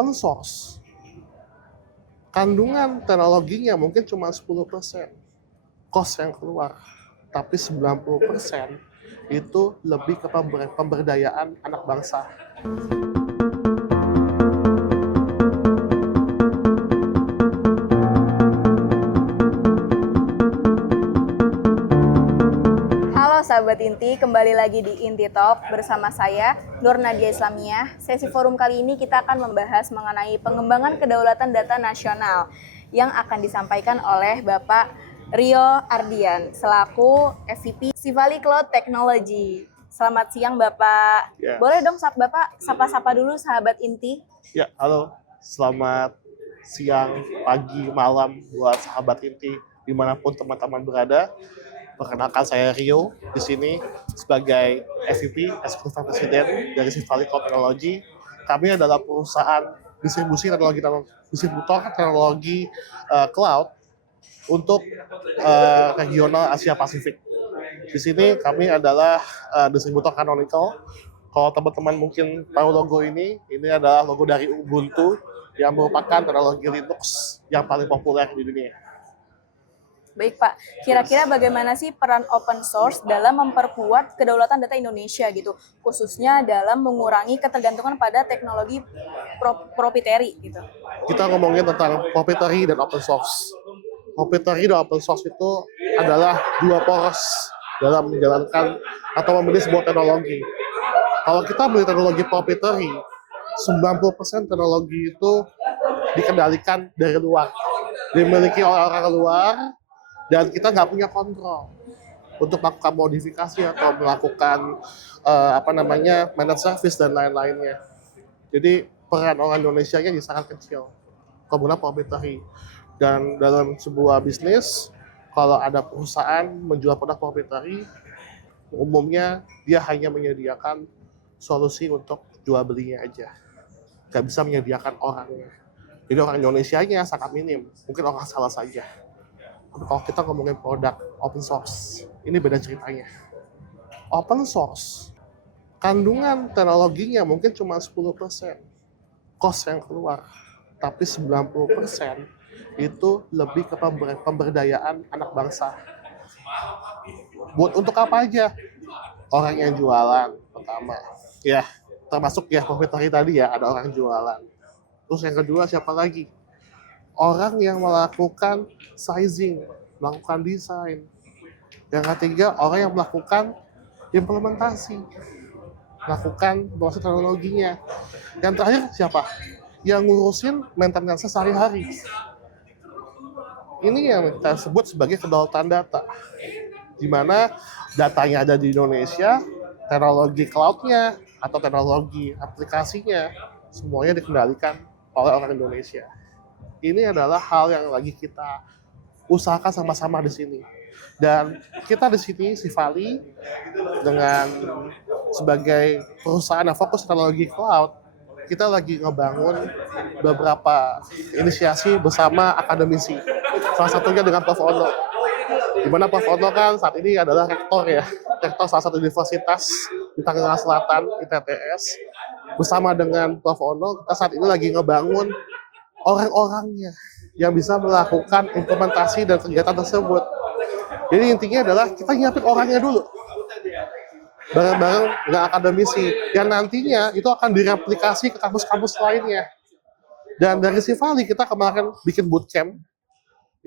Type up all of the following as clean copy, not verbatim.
open source, kandungan teknologinya mungkin cuma 10% cost yang keluar, tapi 90% itu lebih ke pemberdayaan anak bangsa. Halo sahabat Inti, kembali lagi di Inti Talk bersama saya Nur Nadia Islamiyah. Sesi forum kali ini kita akan membahas mengenai pengembangan kedaulatan data nasional yang akan disampaikan oleh Bapak Rio Ardian selaku SVP Sivali Cloud Technology. Selamat siang Bapak. Ya. Boleh dong Bapak sapa-sapa dulu sahabat Inti? Ya, halo. Selamat siang, pagi, malam buat sahabat Inti dimanapun teman-teman berada. Perkenalkan saya Rio di sini sebagai SVP, Executive Vice President dari Sivali Cloud Technology. Kami adalah perusahaan distributor teknologi cloud untuk regional Asia Pasifik. Di sini kami adalah distributor Canonical. Kalau teman-teman mungkin tahu logo ini adalah logo dari Ubuntu yang merupakan teknologi Linux yang paling populer di dunia. Baik Pak, kira-kira bagaimana sih peran open source dalam memperkuat kedaulatan data Indonesia gitu, khususnya dalam mengurangi ketergantungan pada teknologi proprietary gitu? Kita ngomongin tentang proprietary dan open source. Proprietary dan open source itu adalah dua poros dalam menjalankan atau membeli sebuah teknologi. Kalau kita beli teknologi proprietary, 90% teknologi itu dikendalikan dari luar, dimiliki orang-orang luar, dan kita nggak punya kontrol untuk melakukan modifikasi atau melakukan managed service dan lain-lainnya. Jadi peran orang Indonesia-nya sangat kecil penggunaan proprietary. Dan dalam sebuah bisnis, kalau ada perusahaan menjual produk proprietary, umumnya dia hanya menyediakan solusi untuk jual belinya aja, nggak bisa menyediakan orangnya. Jadi orang Indonesia-nya sangat minim, mungkin orang salah saja. Tapi kalau kita ngomongin produk open source, ini beda ceritanya. Open source, kandungan teknologinya mungkin cuma 10% cost yang keluar, tapi 90% itu lebih ke pemberdayaan anak bangsa. Untuk apa aja? Orang yang jualan pertama, ya termasuk ya proprietary tadi ya, ada orang jualan. Terus yang kedua siapa lagi? Orang yang melakukan sizing, melakukan desain. Yang ketiga, orang yang melakukan implementasi, melakukan proses teknologinya. Yang terakhir siapa? Yang ngurusin maintenance sehari-hari. Ini yang kita sebut sebagai kedaulatan data, di mana datanya ada di Indonesia, teknologi cloud-nya atau teknologi aplikasinya semuanya dikendalikan oleh orang Indonesia. Ini adalah hal yang lagi kita usahakan sama-sama di sini. Dan kita di sini Sivali dengan sebagai perusahaan yang fokus teknologi cloud, kita lagi ngebangun beberapa inisiasi bersama akademisi. Salah satunya dengan Prof. Ono. Di mana Prof. Ono kan saat ini adalah rektor ya, rektor salah satu universitas di Tangerang Selatan, ITTS. Bersama dengan Prof. Ono, kita saat ini lagi ngebangun orang-orangnya yang bisa melakukan implementasi dan kegiatan tersebut. Jadi intinya adalah kita nyiapin orangnya dulu, bareng-bareng dengan akademisi, yang nantinya itu akan direplikasi ke kampus-kampus lainnya. Dan dari Sivali kita kemarin bikin bootcamp,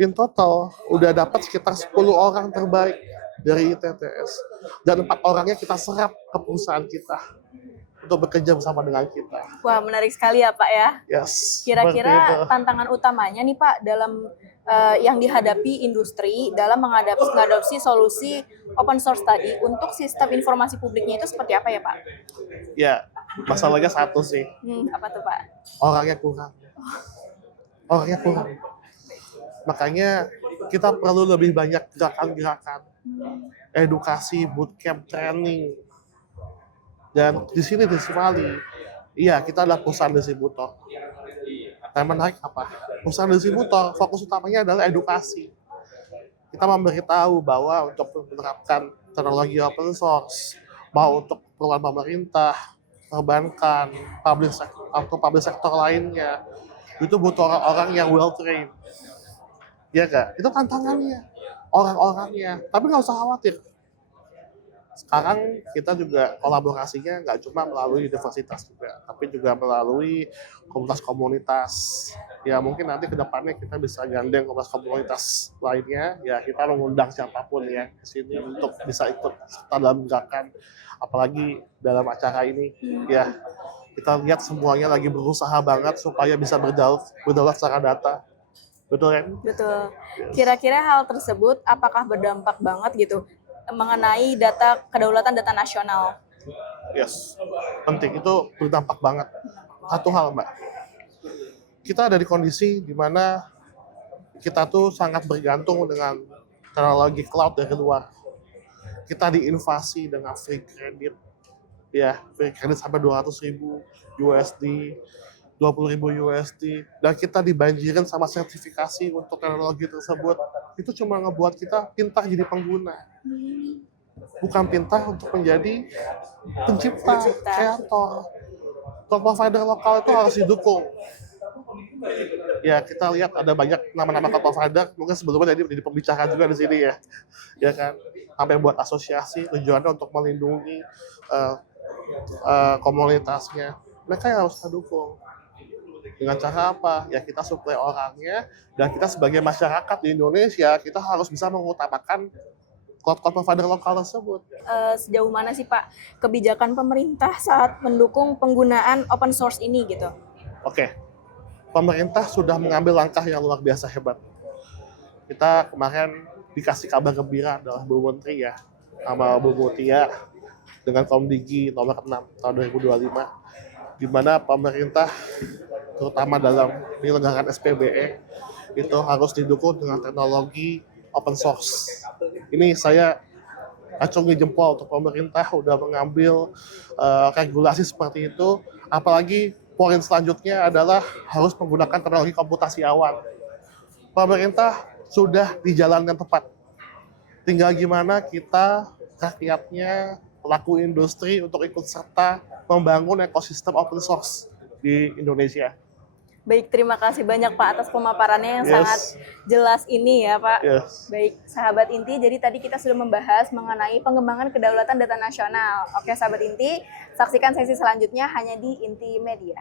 in total udah dapat sekitar 10 orang terbaik dari ITTS, dan 4 orangnya kita serap ke perusahaan kita untuk bekerja bersama dengan kita. Wah, menarik sekali ya Pak ya. Yes. Kira-kira tantangan utamanya nih Pak dalam yang dihadapi industri dalam mengadopsi solusi open source tadi untuk sistem informasi publiknya itu seperti apa ya Pak? Ya, masalahnya satu sih. Apa tuh Pak? Orangnya kurang. Orangnya kurang. Makanya kita perlu lebih banyak gerakan-gerakan, edukasi, bootcamp, training. Dan di sini di Sivali, iya kita adalah perusahaan distributor. Yang menarik apa? Perusahaan distributor fokus utamanya adalah edukasi. Kita memberitahu bahwa untuk menerapkan teknologi open source, mau untuk keperluan pemerintah, perbankan, public sector lainnya, itu butuh orang-orang yang well trained, ya nggak? Itu tantangannya, orang-orangnya. Tapi nggak usah khawatir. Sekarang kita juga kolaborasinya nggak cuma melalui universitas juga, tapi juga melalui komunitas-komunitas. Ya mungkin nanti ke depannya kita bisa gandeng komunitas lainnya, ya kita mengundang siapapun ya ke sini untuk bisa ikut serta dalam gerakan. Apalagi dalam acara ini, ya kita lihat semuanya lagi berusaha banget supaya bisa berdaulat secara data. Betul kan? Betul. Kira-kira hal tersebut apakah berdampak banget gitu mengenai kedaulatan data nasional? Yes, penting, itu berdampak banget. Satu hal Mbak, kita ada di kondisi di mana kita tuh sangat bergantung dengan teknologi cloud dari luar. Kita diinvasi dengan free credit, ya free credit sampai 200.000 USD, 20.000 USD, dan kita dibanjirin sama sertifikasi untuk teknologi tersebut. Itu cuma ngebuat kita pintar jadi pengguna, bukan pintar untuk menjadi pencipta, kreator. Provider lokal itu harus didukung. Ya kita lihat ada banyak nama-nama provider, mungkin sebelumnya jadi pembicara juga di sini ya kan, sampai buat asosiasi tujuannya untuk melindungi komunitasnya. Mereka yang harus kita dukung. Dengan cara apa? Ya kita suplai orangnya, dan kita sebagai masyarakat di Indonesia, kita harus bisa mengutamakan cloud provider lokal tersebut. Sejauh mana sih Pak kebijakan pemerintah saat mendukung penggunaan open source ini gitu? Oke, pemerintah sudah mengambil langkah yang luar biasa hebat. Kita kemarin dikasih kabar gembira adalah Bu Menteri ya, sama Bu Mutia dengan Komdigi nomor 6 tahun 2025, di mana pemerintah terutama dalam penyelenggaraan SPBE itu harus didukung dengan teknologi open source. Ini saya acungi jempol untuk pemerintah udah mengambil regulasi seperti itu, apalagi poin selanjutnya adalah harus menggunakan teknologi komputasi awal. Pemerintah sudah di jalan yang tepat. Tinggal gimana kita, rakyatnya, pelaku industri untuk ikut serta membangun ekosistem open source di Indonesia. Baik, terima kasih banyak Pak atas pemaparannya yang sangat jelas ini ya Pak. Baik, sahabat Inti, jadi tadi kita sudah membahas mengenai pengembangan kedaulatan data nasional. Oke sahabat Inti, saksikan sesi selanjutnya hanya di Inti Media.